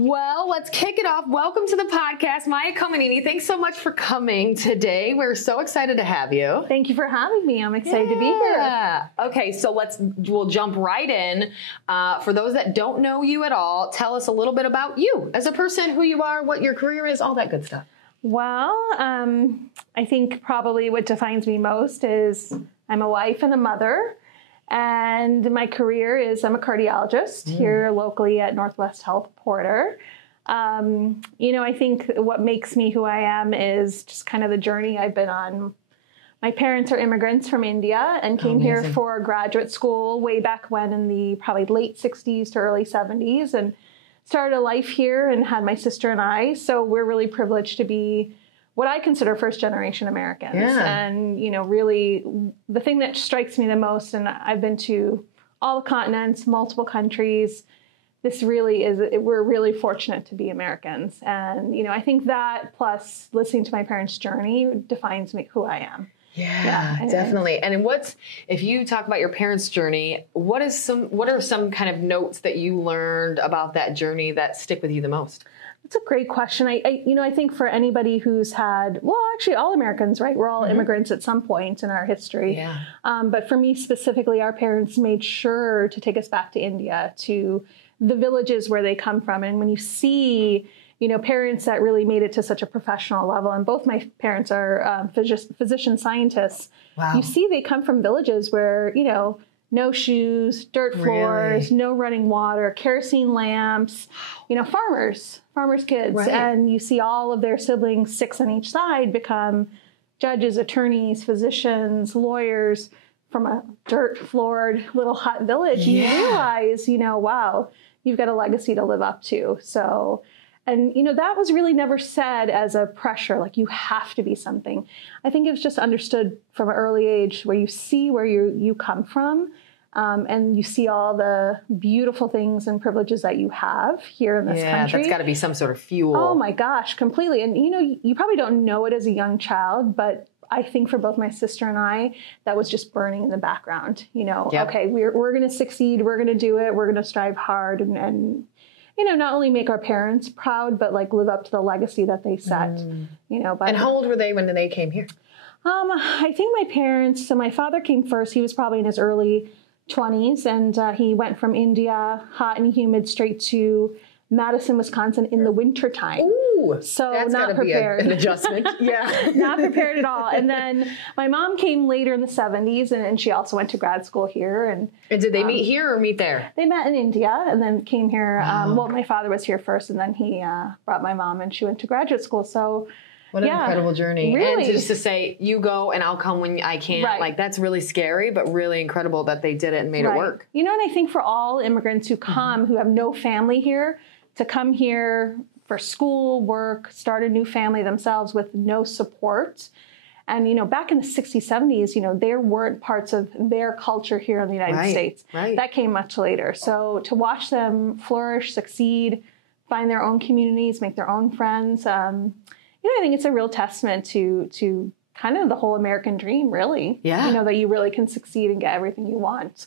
Well, let's kick it off. Welcome to the podcast, Maya Kommineni. Thanks so much for coming today. We're so excited to have you. Thank you for having me. I'm excited to be here. Okay, so we'll jump right in. For those that don't know you at all, tell us a little bit about you as a person, who you are, what your career is, all that good stuff. Well, I think probably what defines me most is I'm a wife and a mother. And my career is I'm a cardiologist here locally at Northwest Health Porter. I think what makes me who I am is just kind of the journey I've been on. My parents are immigrants from India and came here for graduate school way back when in the probably late 60s to early 70s and started a life here and had my sister and I. So we're really privileged to be what I consider first generation Americans. Yeah. And, really the thing that strikes me the most, and I've been to all the continents, multiple countries, this really is, we're really fortunate to be Americans. And, I think that plus listening to my parents' journey defines me, who I am. Yeah, definitely. And if you talk about your parents' journey, what are some kind of notes that you learned about that journey that stick with you the most? That's a great question. I think for anybody who's had, well, actually all Americans, right? We're all immigrants at some point in our history. Yeah. But for me specifically, our parents made sure to take us back to India, to the villages where they come from. And when you see, parents that really made it to such a professional level, and both my parents are physician scientists, wow. You see they come from villages where, no shoes, dirt floors, no running water, kerosene lamps, farmers' kids. Right. And you see all of their siblings, 6 on each side, become judges, attorneys, physicians, lawyers from a dirt floored little hut village. You realize, wow, you've got a legacy to live up to. So, and, that was really never said as a pressure, like you have to be something. I think it was just understood from an early age where you see where you come from. And you see all the beautiful things and privileges that you have here in this country. Yeah, that's got to be some sort of fuel. Oh my gosh, completely. And you probably don't know it as a young child, but I think for both my sister and I, that was just burning in the background. Okay, we're going to succeed, we're going to do it, we're going to strive hard and not only make our parents proud, but like live up to the legacy that they set. And how old were they when they came here? I think my parents, so my father came first. He was probably in his early 20s, and he went from India, hot and humid, straight to Madison, Wisconsin in the wintertime. Ooh, so that's not prepared. Be an adjustment. Yeah, not prepared at all. And then my mom came later in the 70s, and she also went to grad school here. And did they meet here or meet there? They met in India and then came here. Well, my father was here first, and then he brought my mom, and she went to graduate school. So. What an incredible journey. Really. And just to say, you go and I'll come when I can. Right. Like, that's really scary, but really incredible that they did it and made it work. And I think for all immigrants who come, who have no family here, to come here for school, work, start a new family themselves with no support. And, back in the 60s, 70s, there weren't parts of their culture here in the United States. Right. That came much later. So to watch them flourish, succeed, find their own communities, make their own friends, I think it's a real testament to kind of the whole American dream, really. Yeah. That you really can succeed and get everything you want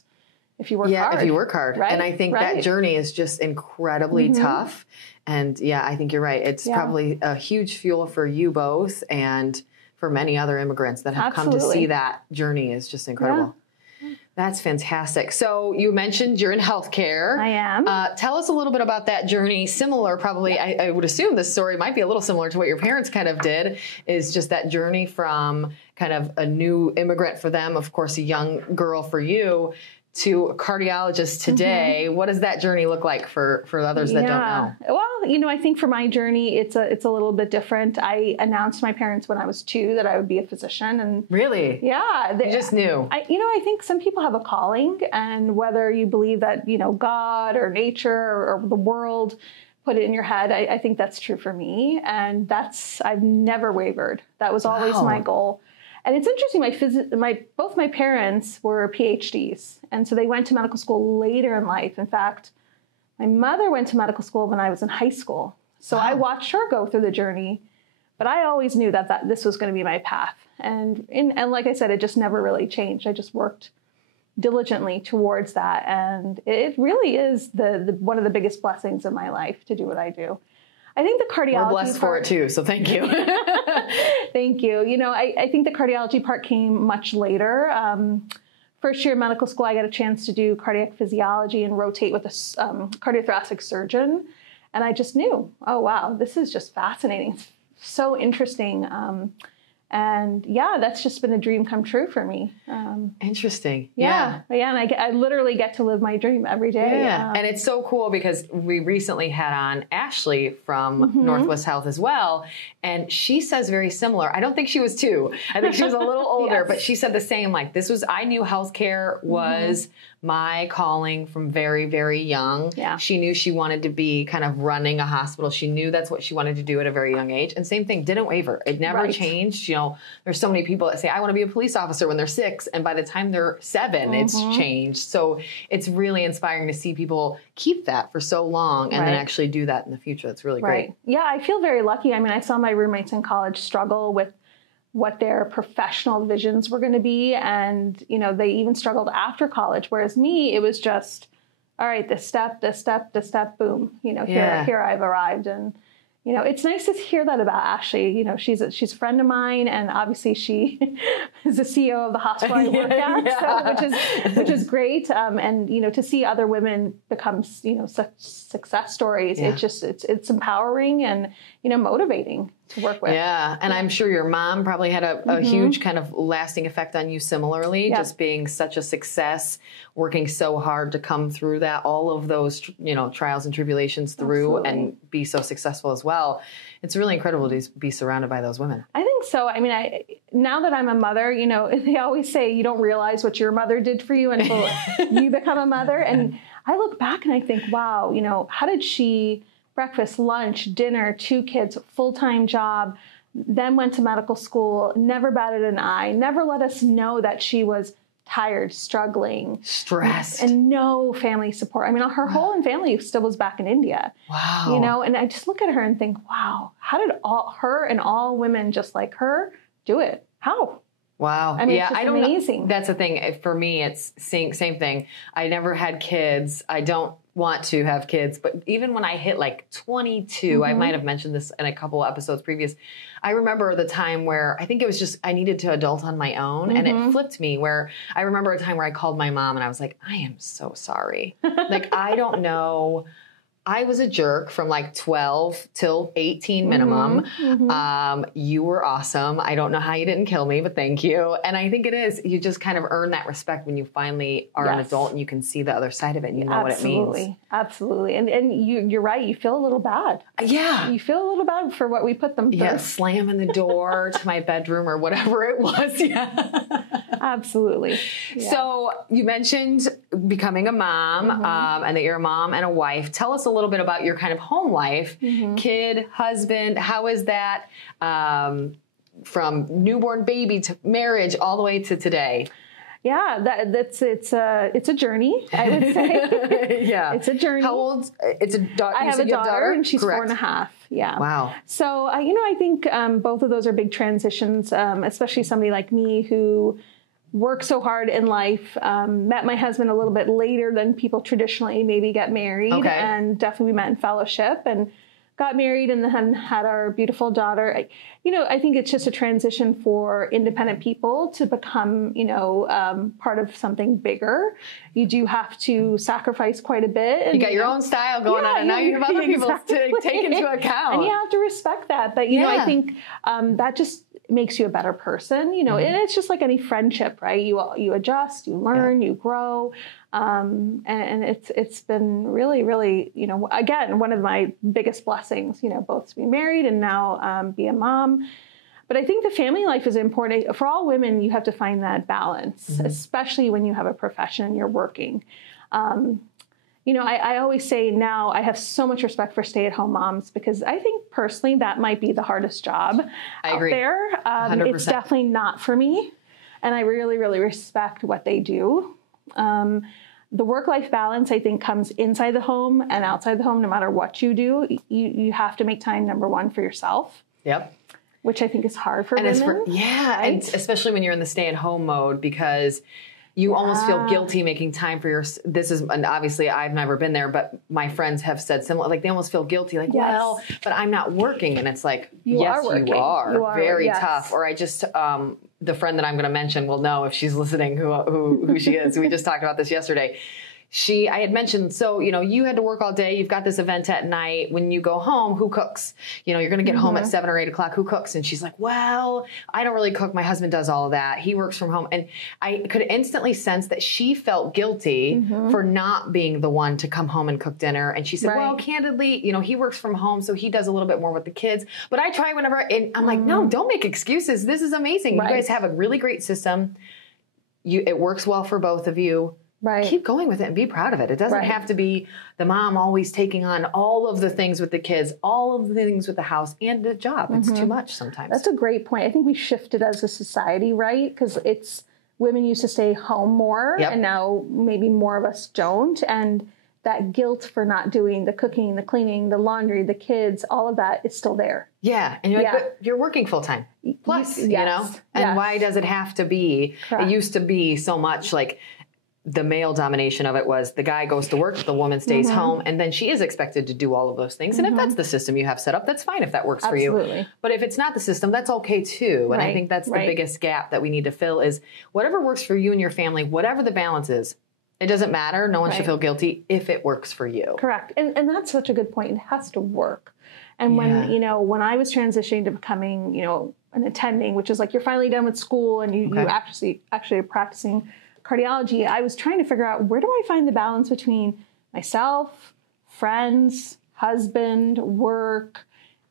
if you work hard. Yeah, if you work hard. Right? And I think that journey is just incredibly tough. And yeah, I think you're right. It's probably a huge fuel for you both and for many other immigrants that have come to see that journey is just incredible. Yeah. That's fantastic. So you mentioned you're in healthcare. I am. Tell us a little bit about that journey. Similar, probably, I would assume this story might be a little similar to what your parents kind of did, is just that journey from kind of a new immigrant for them, of course, a young girl for you, to a cardiologist today. What does that journey look like for others that don't know? Well, I think for my journey, it's a little bit different. I announced to my parents when I was 2 that I would be a physician. And really? Yeah. You just knew. I think some people have a calling, and whether you believe that, God or nature or the world put it in your head, I think that's true for me. And I've never wavered. That was always my goal. And it's interesting, both my parents were PhDs, and so they went to medical school later in life. In fact, my mother went to medical school when I was in high school. So I watched her go through the journey, but I always knew that this was going to be my path. And like I said, it just never really changed. I just worked diligently towards that. And it really is the one of the biggest blessings of my life to do what I do. I think the cardiology We're blessed for it too, so thank you. Thank you. You know, I think the cardiology part came much later. First year of medical school, I got a chance to do cardiac physiology and rotate with a cardiothoracic surgeon. And I just knew, oh, wow, this is just fascinating. It's so interesting. And yeah, that's just been a dream come true for me. Interesting. Yeah. And I literally get to live my dream every day. Yeah. And it's so cool because we recently had on Ashley from Northwest Health as well. And she says very similar. I don't think she was 2. I think she was a little older, Yes. but she said the same. Like, I knew healthcare was my calling from very, very young. Yeah. She knew she wanted to be kind of running a hospital. She knew that's what she wanted to do at a very young age. And same thing, didn't waver. It never changed. You know, there's so many people that say, I want to be a police officer when they're 6. And by the time they're 7, it's changed. So it's really inspiring to see people keep that for so long and then actually do that in the future. That's really great. Yeah, I feel very lucky. I mean, I saw my roommates in college struggle with what their professional visions were going to be. And, you know, they even struggled after college. Whereas me, it was just, all right, this step, boom, you know, here I've arrived. And, you know, it's nice to hear that about Ashley. You know, she's a friend of mine, and obviously she is the CEO of the hospital I work at, so, which is great. And you know, to see other women become, you know, such success stories, it's empowering and, you know, motivating to work with. Yeah, and I'm sure your mom probably had a huge kind of lasting effect on you similarly, just being such a success, working so hard to come through that, all of those, you know, trials and tribulations through and be so successful as well. It's really incredible to be surrounded by those women. I think so. I mean, now that I'm a mother, you know, they always say you don't realize what your mother did for you until you become a mother. And I look back and I think, wow, you know, how did she breakfast, lunch, dinner, 2 kids, full-time job, then went to medical school, never batted an eye, never let us know that she was tired, struggling, stressed, and no family support. I mean, her whole family still was back in India. Wow. You know, and I just look at her and think, wow, how did her and all women just like her do it? How? Wow. I mean, it's just amazing. That's the thing. For me, it's same thing. I never had kids. I don't want to have kids, but even when I hit like 22, I might have mentioned this in a couple episodes previous. I remember the time where I think it was just, I needed to adult on my own, and it flipped me where I remember a time where I called my mom and I was like, I am so sorry. Like, I don't know. I was a jerk from like 12 till 18 minimum. You were awesome. I don't know how you didn't kill me, but thank you. And I think it is, you just kind of earn that respect when you finally are an adult and you can see the other side of it and you know what it means. Absolutely. And you're right. You feel a little bad. Yeah. You feel a little bad for what we put them through. Yeah, slamming the door to my bedroom or whatever it was. Yeah. Absolutely. Yeah. So you mentioned becoming a mom and that you're a mom and a wife. Tell us a little bit about your kind of home life, kid, husband. How is that from newborn baby to marriage all the way to today? Yeah, it's a journey, I would say. Yeah, it's a journey. How old? It's a daughter. I have a daughter, and she's 4.5. Yeah. Wow. So I think both of those are big transitions, especially somebody like me who worked so hard in life, met my husband a little bit later than people traditionally maybe get married. And definitely we met in fellowship and got married and then had our beautiful daughter. I think it's just a transition for independent people to become, part of something bigger. You do have to sacrifice quite a bit. And, you got your own style going on, and now you have other people to take into account. And you have to respect that. But, I think that just makes you a better person, and it's just like any friendship, right? You adjust, you learn, you grow. And it's been really, really, again, one of my biggest blessings, both to be married and now be a mom. But I think the family life is important. For all women, you have to find that balance, especially when you have a profession and you're working. I always say now I have so much respect for stay-at-home moms because I think personally that might be the hardest job out there. 100%. It's definitely not for me. And I really, really respect what they do. The work-life balance, I think, comes inside the home and outside the home. No matter what you do, you have to make time, number one, for yourself. Yep. Which I think is hard for women. And especially when you're in the stay-at-home mode, because You almost feel guilty making time for and obviously I've never been there, but my friends have said similar, like they almost feel guilty, like, well, but I'm not working. And it's like, yes, you are. Very tough. Or I just, the friend that I'm going to mention will know if she's listening who she is. We just talked about this yesterday. I had mentioned, so, you had to work all day. You've got this event at night. When you go home, who cooks? You're going to get home at 7 or 8 o'clock. Who cooks? And she's like, well, I don't really cook. My husband does all of that. He works from home. And I could instantly sense that she felt guilty for not being the one to come home and cook dinner. And she said, well, candidly, he works from home, so he does a little bit more with the kids. But I try whenever, and I'm like, no, don't make excuses. This is amazing. You guys have a really great system. It works well for both of you. Right. Keep going with it and be proud of it. It doesn't have to be the mom always taking on all of the things with the kids, all of the things with the house and the job. It's too much sometimes. That's a great point. I think we shifted as a society, right? Because women used to stay home more and now maybe more of us don't. And that guilt for not doing the cooking, the cleaning, the laundry, the kids, all of that is still there. Yeah. And you're like, but you're working full time. Plus, and why does it have to be? Correct. It used to be so much like, the male domination of it was the guy goes to work, the woman stays home, and then she is expected to do all of those things. And if that's the system you have set up, that's fine if that works for you. But if it's not the system, that's okay too. And I think that's the biggest gap that we need to fill is whatever works for you and your family, whatever the balance is, it doesn't matter. No one should feel guilty if it works for you. Correct. And that's such a good point. It has to work. And when, when I was transitioning to becoming, an attending, which is like you're finally done with school and you actually are practicing cardiology, I was trying to figure out where do I find the balance between myself, friends, husband, work,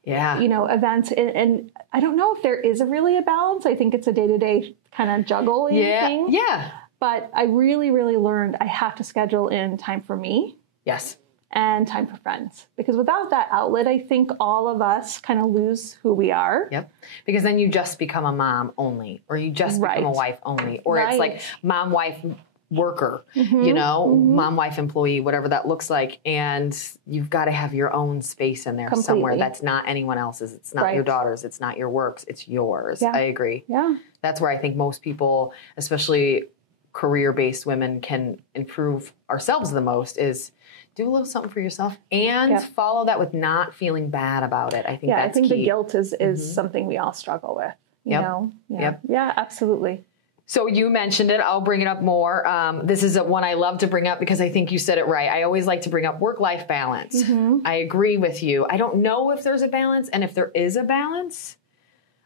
events. And I don't know if there is really a balance. I think it's a day-to-day kind of juggling thing. Yeah. But I really, really learned I have to schedule in time for me. Yes. And time for friends. Because without that outlet, I think all of us kind of lose who we are. Yep. Because then you just become a mom only, or you just become a wife only, or it's like mom, wife, worker, mom, wife, employee, whatever that looks like. And you've got to have your own space in there somewhere. That's not anyone else's. It's not your daughter's. It's not your work's. It's yours. Yeah. I agree. Yeah. That's where I think most people, especially career-based women, can improve ourselves the most is do a little something for yourself and follow that with not feeling bad about it. I think that's key. The guilt is something we all struggle with, you know? Yeah. Yeah, absolutely. So you mentioned it. I'll bring it up more. This is one I love to bring up because I think you said it right. I always like to bring up work-life balance. I agree with you. I don't know if there's a balance, and if there is a balance,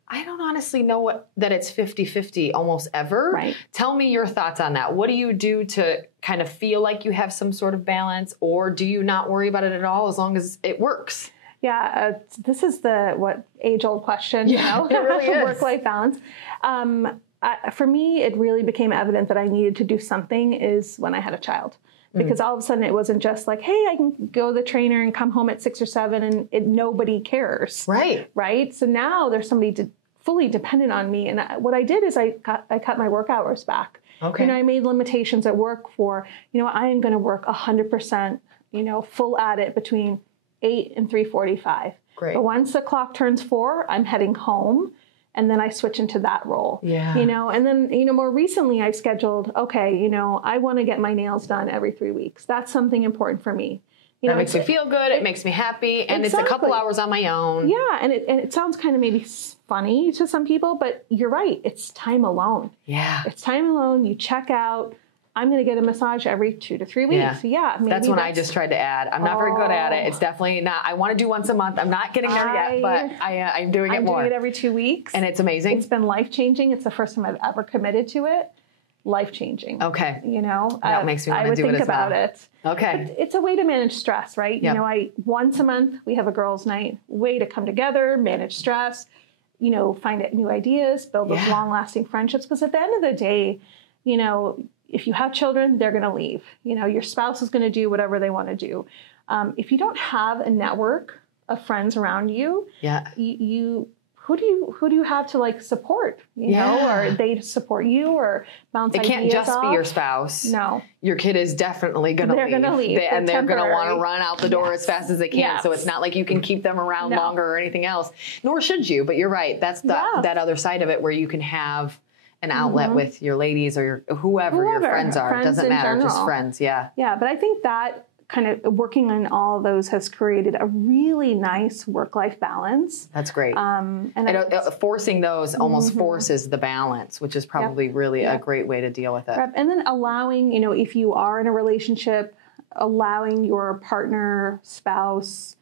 I don't honestly know that it's 50-50 almost ever. Right. Tell me your thoughts on that. What do you do to kind of feel like you have some sort of balance, or do you not worry about it at all as long as it works? Yeah, this is the age-old question, it really is. Work-life balance. For me, it really became evident that I needed to do something is when I had a child. Because all of a sudden it wasn't just like, hey, I can go to the trainer and come home at 6 or 7 and nobody cares. Right. Right. So now there's somebody fully dependent on me. And what I did is I cut my work hours back. Okay. I made limitations at work for, I am going to work 100%, full at it between 8 and 3:45. Great. But once the clock turns 4, I'm heading home. And then I switch into that role, and then, more recently I've scheduled, I want to get my nails done every 3 weeks. That's something important for me. That makes me feel good. It makes me happy. And it's a couple hours on my own. Yeah. And it sounds kind of maybe funny to some people, but you're right. It's time alone. Yeah. It's time alone. You check out. I'm going to get a massage every 2 to 3 weeks. Yeah. That's what I just tried to add. I'm not very good at it. It's definitely not. I want to do once a month. I'm not getting there yet, but I'm doing it more. I'm doing it every 2 weeks. And it's amazing. It's been life-changing. It's the first time I've ever committed to it. Life-changing. Okay. That makes me want to do it as well. I would think about it. Okay. But it's a way to manage stress, right? Yep. Once a month, we have a girls' night, way to come together, manage stress, find new ideas, build those long-lasting friendships. Because at the end of the day, if you have children, they're going to leave. Your spouse is going to do whatever they want to do. If you don't have a network of friends around you, who do you have to support? Or they support you or bounce ideas off? It can't just be your spouse. No, your kid is definitely going to leave. They're going to leave, and they're going to want to run out the door as fast as they can. Yes. So it's not like you can keep them around longer or anything else. Nor should you. But you're right. That's that other side of it where you can have an outlet with your ladies or whoever your friends are. It doesn't matter, just friends. Yeah. Yeah. But I think that kind of working on all of those has created a really nice work-life balance. That's great. And forcing those almost forces the balance, which is probably really a great way to deal with it. And then allowing, you know, if you are in a relationship, allowing your partner, spouse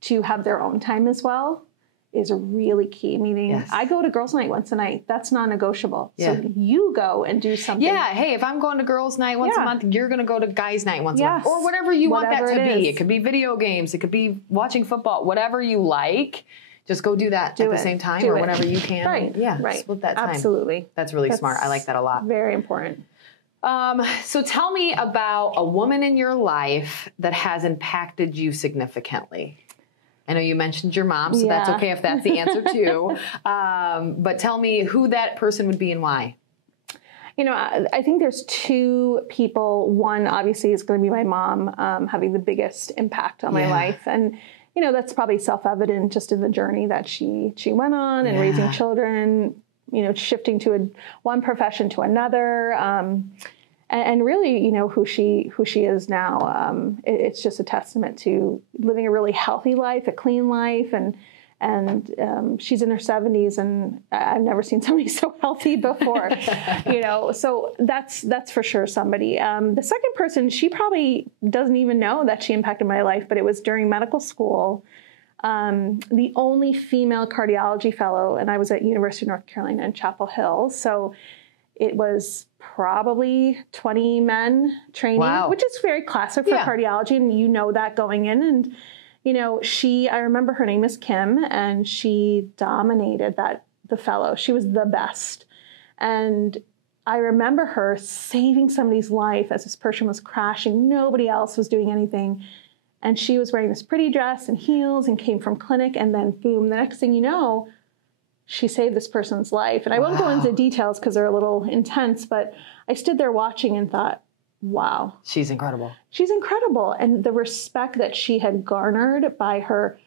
to have their own time as well is really key. Meaning, I go to girls' night once a night. That's non-negotiable. So you go and do something. Yeah. Hey, if I'm going to girls' night once a month, you're going to go to guys' night once a month, or whatever you want that to be. It could be video games. It could be watching football. Whatever you like, just go do that at the same time or whenever you can. Right. Yeah. Right. Split that time. Absolutely. That's really smart. I like that a lot. Very important. So tell me about a woman in your life that has impacted you significantly. I know you mentioned your mom, so that's okay if that's the answer too. But tell me who that person would be and why. You know, I think there's two people. One, obviously, is going to be my mom, having the biggest impact on my life. And, you know, that's probably self-evident just in the journey that she went on and raising children, you know, shifting to one profession to another. And really, you know, who she is now. It's just a testament to living a really healthy life, a clean life, and she's in her 70s, and I've never seen somebody so healthy before. You know, so that's for sure somebody. The second person, she probably doesn't even know that she impacted my life, but it was during medical school. The only female cardiology fellow, and I was at University of North Carolina in Chapel Hill, so it was probably 20 men training, which is very classic for cardiology, and you know that going in. And, you know, I remember her name is Kim, and she dominated the fellow. She was the best. And I remember her saving somebody's life as this person was crashing. Nobody else was doing anything. And she was wearing this pretty dress and heels and came from clinic, and then boom, the next thing you know, she saved this person's life. And I won't go into details because they're a little intense, but I stood there watching and thought, wow. She's incredible. She's incredible. And the respect that she had garnered by her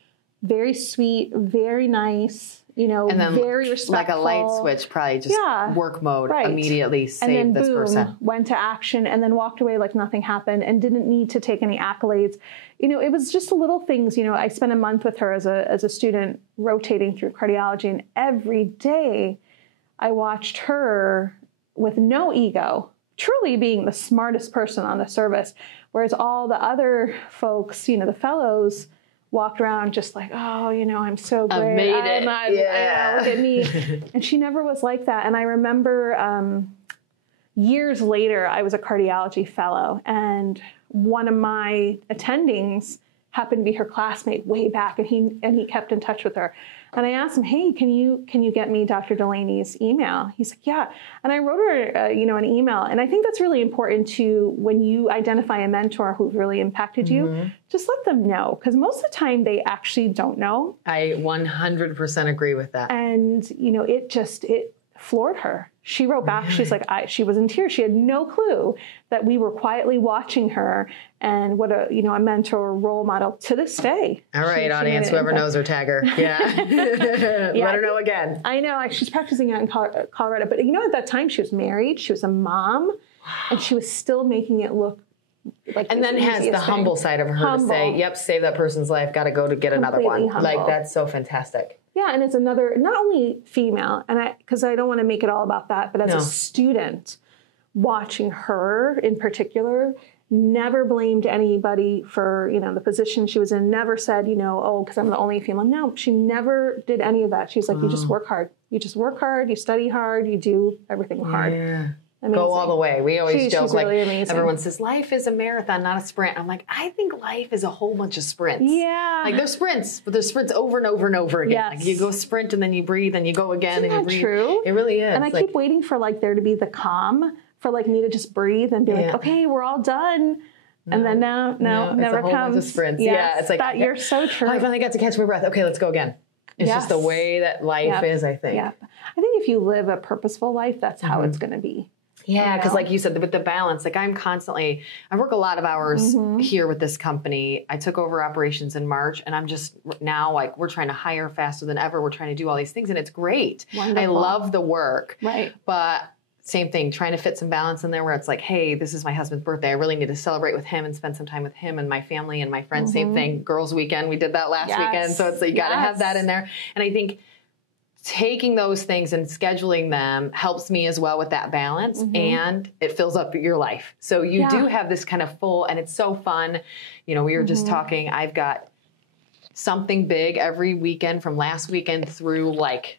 very sweet, very nice, you know, and then, very respectful. Like a light switch, probably just work mode immediately saved this person. Went to action and then walked away like nothing happened and didn't need to take any accolades. You know, it was just little things. You know, I spent a month with her as a student rotating through cardiology, and every day I watched her with no ego, truly being the smartest person on the service, whereas all the other folks, you know, the fellows, walked around just like, oh, you know, I'm so great. I've made it. Look at me. And she never was like that. And I remember years later, I was a cardiology fellow, and one of my attendings happened to be her classmate way back, and he kept in touch with her. And I asked him, hey, can you get me Dr. Delaney's email? He's like, yeah. And I wrote her, you know, an email. And I think that's really important to, when you identify a mentor who's really impacted you, just let them know. Because most of the time they actually don't know. I 100% agree with that. And, you know, it floored her. She wrote back, she's like, she was in tears. She had no clue that we were quietly watching her, and what a mentor, role model to this day. All right, audience, whoever knows her, tag her. Yeah. Let her know again. I know. She's practicing out in Colorado. But you know, at that time, she was married. She was a mom. And she was still making it look like. And then has the humble side of her to say, yep, save that person's life. Got to go to get another one. Humble. Like, that's so fantastic. Yeah, and it's another, not only female, and because I don't want to make it all about that, but as a student, watching her in particular, never blamed anybody for, you know, the position she was in, never said, you know, oh, because I'm the only female. No, she never did any of that. She's like, you just work hard. You just work hard, you study hard, you do everything hard. Yeah. Amazing. Go all the way. We always joke, like, really amazing. Everyone says life is a marathon, not a sprint. I'm like, I think life is a whole bunch of sprints. Yeah. Like, there's sprints, but there's sprints over and over and over again. Yes. Like, you go sprint and then you breathe and you go again. Isn't and you breathe. True? It really is. And I keep waiting for like there to be the calm, for like me to just breathe and be like, okay, we're all done. And then no, never it's a whole comes. Bunch of sprints. Yes, yeah, it's like that you're so true. I finally got to catch my breath. Okay, let's go again. It's just the way that life is, I think. Yeah. I think if you live a purposeful life, that's how it's going to be. Yeah, because like you said, with the balance, like I work a lot of hours here with this company. I took over operations in March, and I'm just now like, we're trying to hire faster than ever. We're trying to do all these things, and it's great. Wonderful. I love the work. Right. But same thing, trying to fit some balance in there where it's like, hey, this is my husband's birthday. I really need to celebrate with him and spend some time with him and my family and my friends. Same thing, girls' weekend. We did that last weekend. So it's like, you got to have that in there. And I think taking those things and scheduling them helps me as well with that balance, and it fills up your life. So you do have this kind of full, and it's so fun. You know, we were just talking, I've got something big every weekend from last weekend through like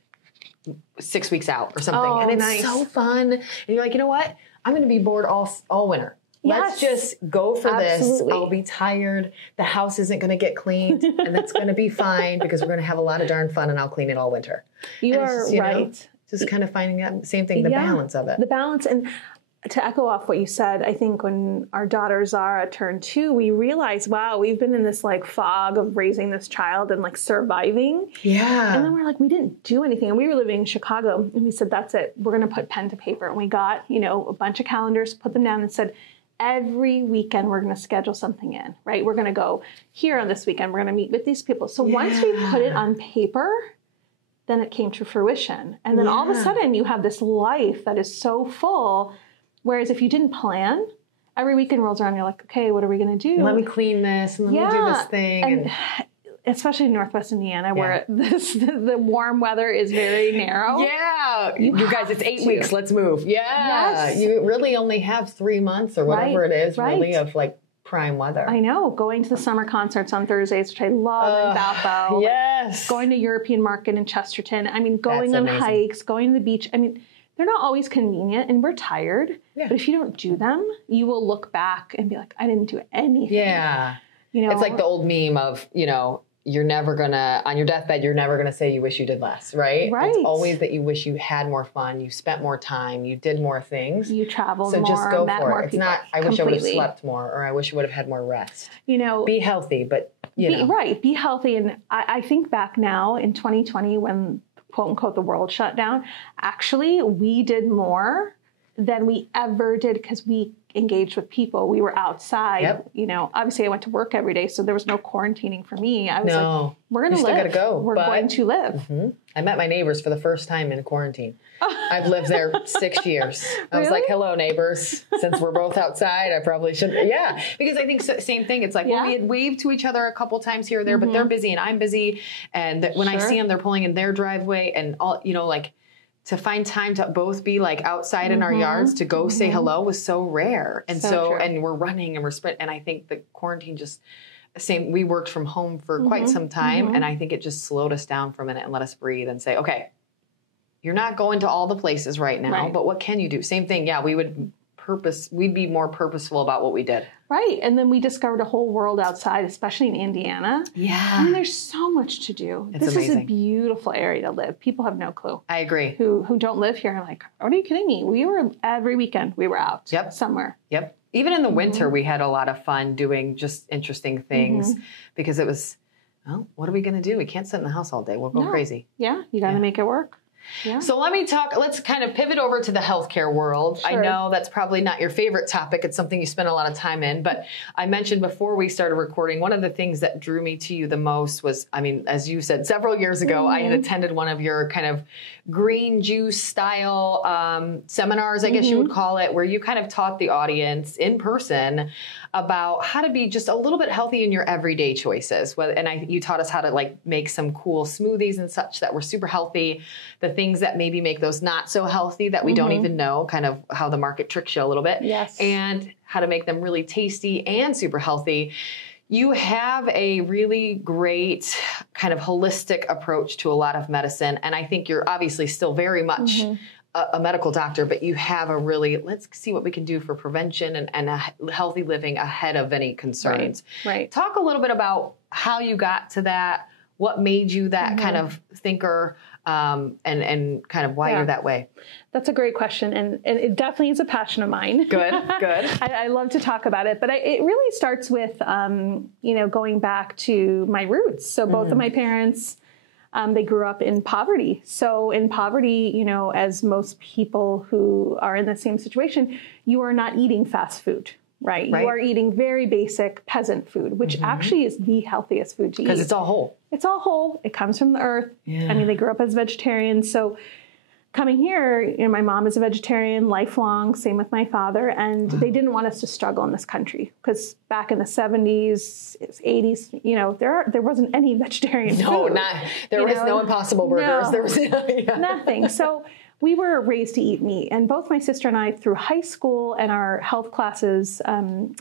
6 weeks out or something. And it's so fun. And you're like, you know what? I'm going to be bored all winter. Let's just go for this. I'll be tired. The house isn't going to get cleaned, and that's going to be fine because we're going to have a lot of darn fun, and I'll clean it all winter. You are right. Just kind of finding that same thing, the balance of it. The balance. And to echo off what you said, I think when our daughter Zara turned 2, we realized, wow, we've been in this like fog of raising this child and like surviving. Yeah. And then we're like, we didn't do anything. And we were living in Chicago, and we said, that's it. We're going to put pen to paper. And we got, you know, a bunch of calendars, put them down and said, every weekend we're going to schedule something in, right? We're going to go here on this weekend. We're going to meet with these people. So once we put it on paper, then it came to fruition. And then all of a sudden you have this life that is so full. Whereas if you didn't plan, every weekend rolls around, you're like, okay, what are we going to do? Let me clean this, and let me do this thing. And especially in Northwest Indiana, where the warm weather is very narrow. Yeah. You guys, it's 8 weeks. Let's move. Yeah. Yes. You really only have 3 months or whatever it is, really, of like prime weather. I know. Going to the summer concerts on Thursdays, which I love in Valpo. Yes. Going to European Market in Chesterton. I mean, going on hikes, going to the beach. I mean, they're not always convenient, and we're tired. Yeah. But if you don't do them, you will look back and be like, I didn't do anything. Yeah. You know, it's like the old meme of, you know, you're never gonna, on your deathbed, you're never gonna say you wish you did less, right? Right. It's always that you wish you had more fun, you spent more time, you did more things. You traveled more, so just go for it. It's not, I wish I would have slept more, or I wish I would have had more rest. You know, be healthy, but you know. Right, be healthy. And I think back now in 2020 when, quote unquote, the world shut down, actually we did more than we ever did because we engaged with people. We were outside. Yep. You know, obviously I went to work every day, so there was no quarantining for me. I was like, we're going to live. Gotta go, we're going to live. I met my neighbors for the first time in quarantine. I've lived there 6 years. I was like, hello, neighbors. Since we're both outside, I probably shouldn't. Yeah, because I think same thing. It's like, well, we had waved to each other a couple times here or there, but they're busy and I'm busy. And when I see them, they're pulling in their driveway and all, you know, like, to find time to both be like outside in our yards to go say hello was so rare. And so and we're running and we're sprint. And I think the quarantine just, we worked from home for quite some time. And I think it just slowed us down for a minute and let us breathe and say, okay, you're not going to all the places right now, but what can you do? Same thing. Yeah, we'd be more purposeful about what we did. Right. And then we discovered a whole world outside, especially in Indiana. Yeah. I mean, there's so much to do. This is a beautiful area to live. People have no clue. I agree. Who don't live here. I'm like, what are you kidding me? We were every weekend we were out somewhere. Yep. Even in the winter, we had a lot of fun doing just interesting things because it was, well, what are we going to do? We can't sit in the house all day. We'll go crazy. Yeah. You got to make it work. Yeah. So let's kind of pivot over to the healthcare world. Sure. I know that's probably not your favorite topic. It's something you spend a lot of time in, but I mentioned before we started recording, one of the things that drew me to you the most was, I mean, as you said, several years ago, I had attended one of your kind of green juice style seminars, I guess you would call it, where you kind of taught the audience in person about how to be just a little bit healthy in your everyday choices. And you taught us how to like make some cool smoothies and such that were super healthy. The things that maybe make those not so healthy that we don't even know, kind of how the market tricks you a little bit. Yes. And how to make them really tasty and super healthy. You have a really great kind of holistic approach to a lot of medicine. And I think you're obviously still very much a medical doctor, but you have a really, let's see what we can do for prevention and a healthy living ahead of any concerns. Right. Talk a little bit about how you got to that, what made you that kind of thinker, and kind of why you're that way. That's a great question. And it definitely is a passion of mine. Good. I love to talk about it, but it really starts with, you know, going back to my roots. So both of my parents, they grew up in poverty. So in poverty, you know, as most people who are in the same situation, you are not eating fast food, right? You are eating very basic peasant food, which actually is the healthiest food to eat. Because it's all whole. It's all whole. It comes from the earth. Yeah. I mean, they grew up as vegetarians. So coming here, you know, my mom is a vegetarian, lifelong, same with my father, and they didn't want us to struggle in this country because back in the 70s, 80s, you know, there wasn't any vegetarian food. There was no Impossible Burgers. There was nothing. So we were raised to eat meat, and both my sister and I, through high school and our health classes,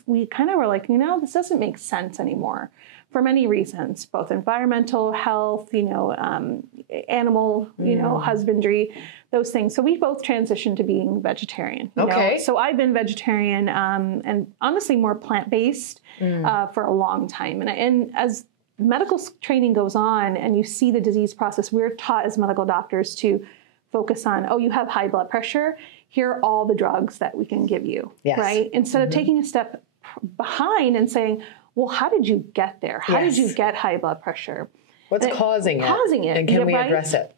we kind of were like, you know, this doesn't make sense anymore. For many reasons, both environmental, health, you know, animal, you know, husbandry, those things. So we both transitioned to being vegetarian. You know? So I've been vegetarian and honestly more plant-based for a long time. And as medical training goes on and you see the disease process, we're taught as medical doctors to focus on, oh, you have high blood pressure. Here are all the drugs that we can give you, right? Instead of taking a step behind and saying, well, how did you get there? How did you get high blood pressure? What's causing it? And can we address it?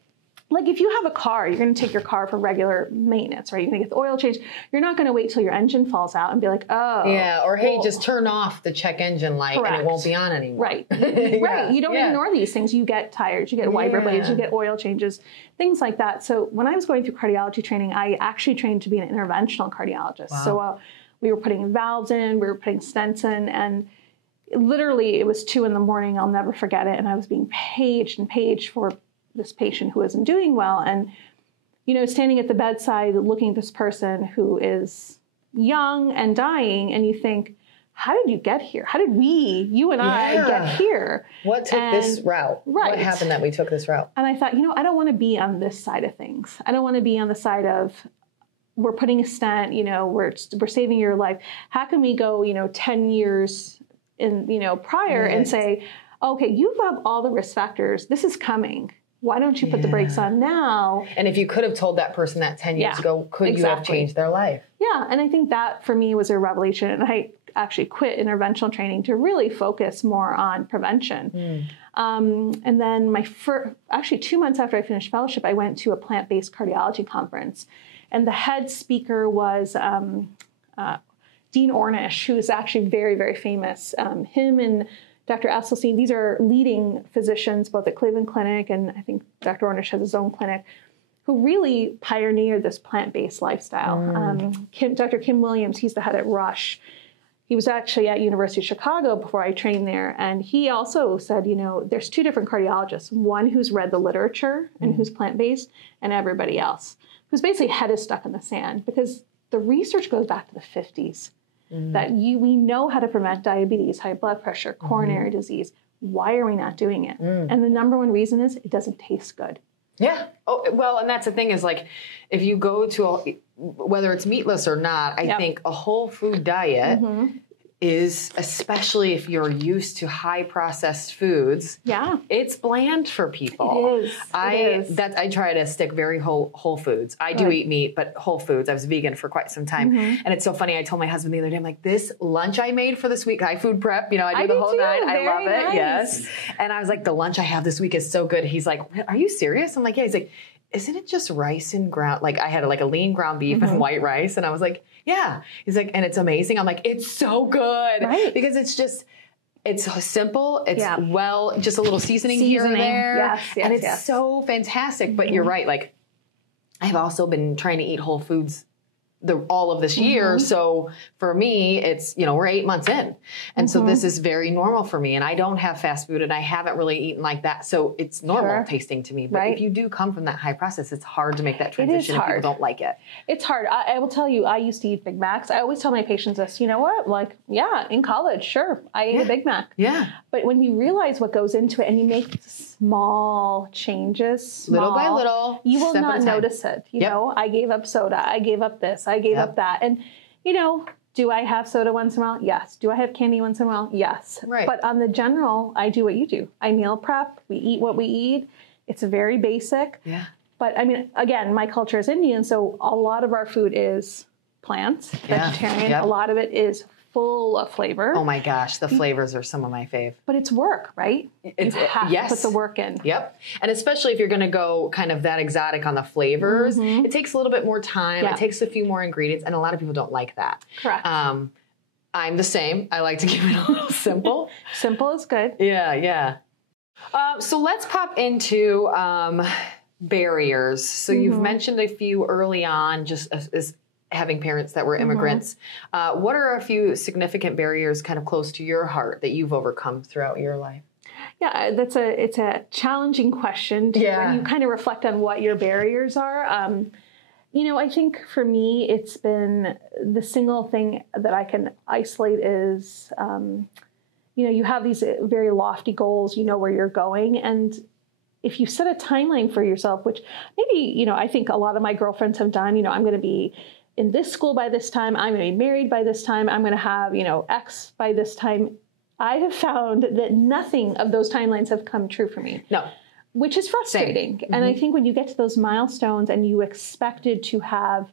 Like if you have a car, you're going to take your car for regular maintenance, right? You're going to get the oil change. You're not going to wait till your engine falls out and be like, oh. Yeah, or hey, just turn off the check engine light and it won't be on anymore. Right. Right. You don't ignore these things. You get tires, you get wiper blades, you get oil changes, things like that. So when I was going through cardiology training, I actually trained to be an interventional cardiologist. Wow. So we were putting valves in, we were putting stents in, and literally it was 2 a.m. I'll never forget it. And I was being paged for this patient who isn't doing well. And, you know, standing at the bedside, looking at this person who is young and dying. And you think, how did you get here? How did you and I get here? What took this route? Right. What happened that we took this route? And I thought, you know, I don't want to be on this side of things. I don't want to be on the side of, we're putting a stent, you know, we're saving your life. How can we go, you know, 10 years in, you know, prior and say, okay, you have all the risk factors. This is coming. Why don't you put the brakes on now? And if you could have told that person that 10 years ago, could you have changed their life? Yeah. And I think that for me was a revelation. And I actually quit interventional training to really focus more on prevention. And then actually 2 months after I finished fellowship, I went to a plant-based cardiology conference. And the head speaker was Dean Ornish, who is actually very, very famous. Him and Dr. Esselstyn, these are leading physicians, both at Cleveland Clinic, and I think Dr. Ornish has his own clinic, who really pioneered this plant-based lifestyle. Dr. Kim Williams, he's the head at Rush. He was actually at University of Chicago before I trained there. And he also said, you know, there's 2 different cardiologists, one who's read the literature and who's plant-based, and everybody else, whose basically head is stuck in the sand, because the research goes back to the 50s. That we know how to prevent diabetes, high blood pressure, coronary disease. Why are we not doing it? And the number one reason is it doesn't taste good. Yeah. Oh, well, and that's the thing is, like, if you go to whether it's meatless or not, I think a whole food diet is, especially if you're used to high processed foods, it's bland for people. It is. I try to stick very whole foods. I do eat meat, but whole foods. I was vegan for quite some time. And it's so funny. I told my husband the other day, I'm like, this lunch I made for this week, I food prep, you know, I do the whole night. I love it. Nice. Yes. And I was like, the lunch I have this week is so good. He's like, are you serious? I'm like, yeah. He's like, isn't it just rice and ground? Like I had a lean ground beef and white rice. And I was like, yeah. He's like, and it's amazing. I'm like, it's so good. Because it's simple. It's just a little seasoning here and there. Yes, and it's so fantastic. But you're right. Like I've also been trying to eat whole foods all of this year. So for me, it's, you know, we're 8 months in. And so this is very normal for me. And I don't have fast food and I haven't really eaten like that. So it's normal tasting to me. But if you do come from that high process, it's hard to make that transition if people don't like it. It's hard. I will tell you, I used to eat Big Macs. I always tell my patients this, you know what? Like, in college, sure, I ate a Big Mac. Yeah. But when you realize what goes into it and you make small changes, little by little, you will not notice it. You know, I gave up soda. I gave up this. I gave up that. And, you know, do I have soda once in a while? Yes. Do I have candy once in a while? Yes. Right. But on the general, I do what you do. I meal prep. We eat what we eat. It's very basic. Yeah. But I mean, again, my culture is Indian, so a lot of our food is plants, vegetarian. A lot of it is full of flavor. Oh my gosh, the flavors are some of my fave. But it's work, right? You have to put the work in. Yep. And especially if you're going to go kind of that exotic on the flavors, it takes a little bit more time. It takes a few more ingredients, and a lot of people don't like that. Correct. I'm the same. I like to keep it a little simple. Simple is good. Yeah. So let's pop into barriers. So you've mentioned a few early on, just as having parents that were immigrants. What are a few significant barriers kind of close to your heart that you've overcome throughout your life? Yeah, it's a challenging question when you kind of reflect on what your barriers are. I think for me, it's been the single thing that I can isolate is, you have these very lofty goals, you know where you're going. And if you set a timeline for yourself, which maybe, I think a lot of my girlfriends have done, I'm going to be in this school by this time, I'm going to be married by this time, I'm going to have, X by this time. I have found that nothing of those timelines have come true for me. No. Which is frustrating. And I think when you get to those milestones and you expected to have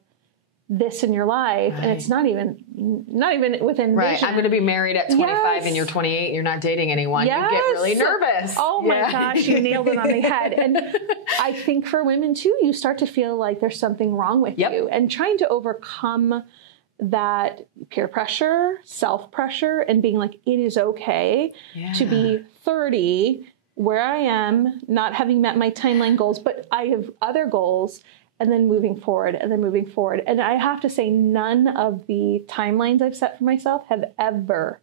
this in your life, and it's not even within vision. I'm going to be married at 25 and you're 28 and you're not dating anyone. You get really nervous. Oh my gosh, you nailed it on the head. And I think for women too, you start to feel like there's something wrong with you, and trying to overcome that peer pressure, self-pressure, and being like, it is okay to be 30 where I am, not having met my timeline goals, but I have other goals, and then moving forward, and then moving forward. And I have to say, none of the timelines I've set for myself have ever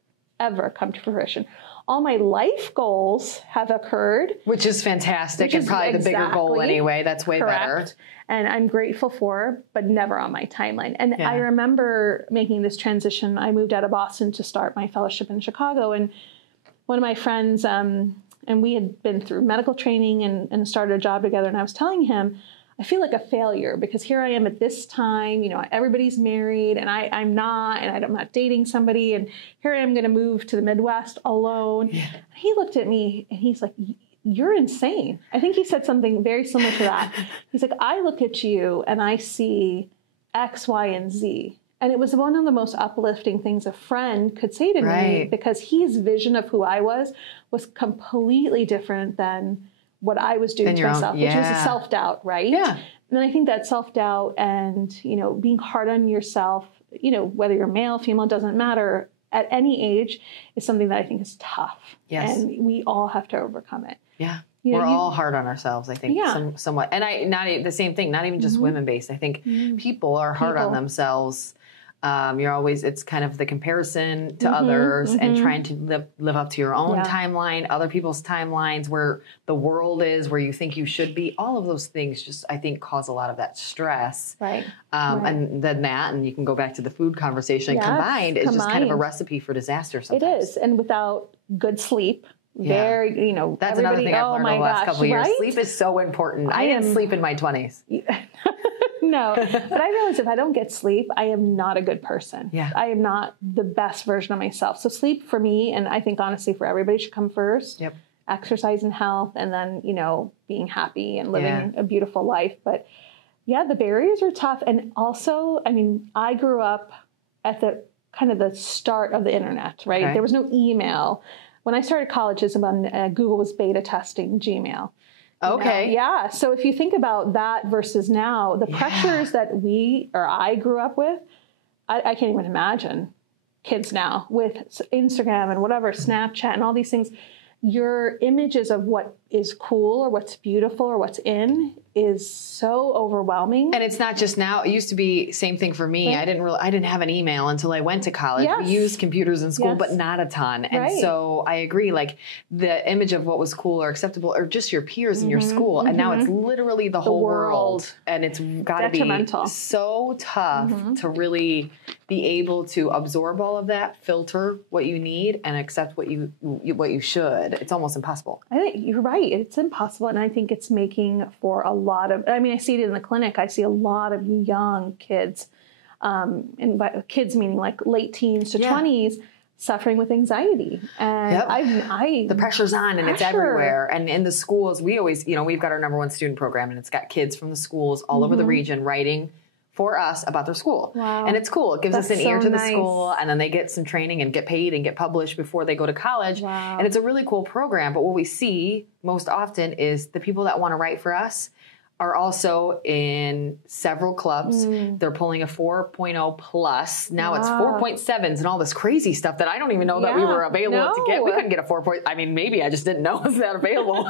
come to fruition. All my life goals have occurred. Which is fantastic, and probably the bigger goal anyway. That's way better. And I'm grateful for, but never on my timeline. And I remember making this transition. I moved out of Boston to start my fellowship in Chicago. And one of my friends, and we had been through medical training and started a job together. And I was telling him, I feel like a failure because here I am at this time, everybody's married and I'm not, and I'm not dating somebody. And here I am going to move to the Midwest alone. Yeah. He looked at me and he's like, you're insane. I think he said something very similar to that. He's like, I look at you and I see X, Y, and Z. And it was one of the most uplifting things a friend could say to me, because his vision of who I was completely different than what I was doing to myself, which was a self-doubt, right? Yeah. And I think that self-doubt and, being hard on yourself, whether you're male, female, doesn't matter, at any age, is something that I think is tough. Yes. And we all have to overcome it. Yeah. We're all hard on ourselves, I think, somewhat. And the same thing, not even just women-based. I think people are hard on themselves. It's kind of the comparison to others and trying to live up to your own timeline, other people's timelines, where the world is, where you think you should be. All of those things just, I think, cause a lot of that stress. Right. And then and you can go back to the food conversation, combined is just kind of a recipe for disaster sometimes. It is. And without good sleep, that's another thing I've learned over the last couple of years. Sleep is so important. I didn't sleep in my 20s. No, but I realize if I don't get sleep, I am not a good person. Yeah. I am not the best version of myself. So sleep for me, and I think honestly for everybody, should come first. Yep. Exercise and health, and then, being happy and living a beautiful life. But the barriers are tough. And also, I grew up at the kind of the start of the internet, right? Okay. There was no email. When I started college, is when Google was beta testing Gmail. Okay. Yeah. So if you think about that versus now, the pressures that I grew up with, I can't even imagine kids now with Instagram and whatever, Snapchat and all these things. Your images of what is cool or what's beautiful or what's in is so overwhelming. And it's not just now. It used to be same thing for me. Right. I didn't have an email until I went to college. Yes. We used computers in school, but not a ton. And so I agree, like the image of what was cool or acceptable or just your peers in your school. And now it's literally the whole world. And it's got to be so tough to really be able to absorb all of that, filter what you need, and accept what you should. It's almost impossible. I think you're right. It's impossible. And I think it's making for a lot of, I see it in the clinic. I see a lot of young kids, and by kids meaning like late teens to 20s, suffering with anxiety. And the pressure's on and it's everywhere. And in the schools, we always, we've got our #1 student program, and it's got kids from the schools all over the region writing for us about their school. Wow. And it's cool. It gives us an ear to the school, and then they get some training and get paid and get published before they go to college. And it's a really cool program. But what we see most often is the people that want to write for us are also in several clubs. They're pulling a 4.0 plus. Now it's 4.7s and all this crazy stuff that I don't even know that we were available to get. We couldn't get a 4. I mean, maybe I just didn't know it was that available.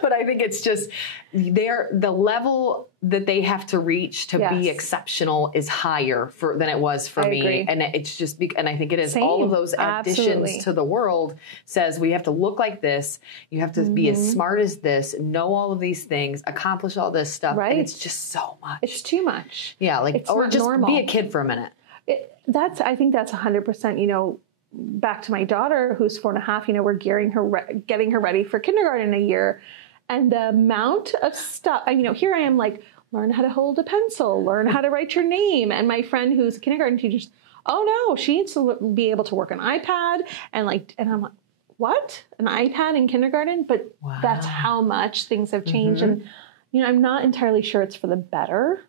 But I think it's just the level that they have to reach to be exceptional is higher than it was for me. Agree. And it's just, and I think it is all of those additions to the world says we have to look like this. You have to be as smart as this, know all of these things, accomplish all this stuff. Right. And it's just so much. It's too much. Yeah. Like, it's or not just normal. be a kid for a minute. I think that's 100%, you know, back to my daughter who's 4.5, you know, we're getting her ready for kindergarten in a year. And the amount of stuff, you know, here I am like, learn how to hold a pencil, learn how to write your name. And my friend who's a kindergarten teacher, oh no, she needs to be able to work an iPad. And I'm like, what? An iPad in kindergarten? But that's how much things have changed. And, you know, I'm not entirely sure it's for the better.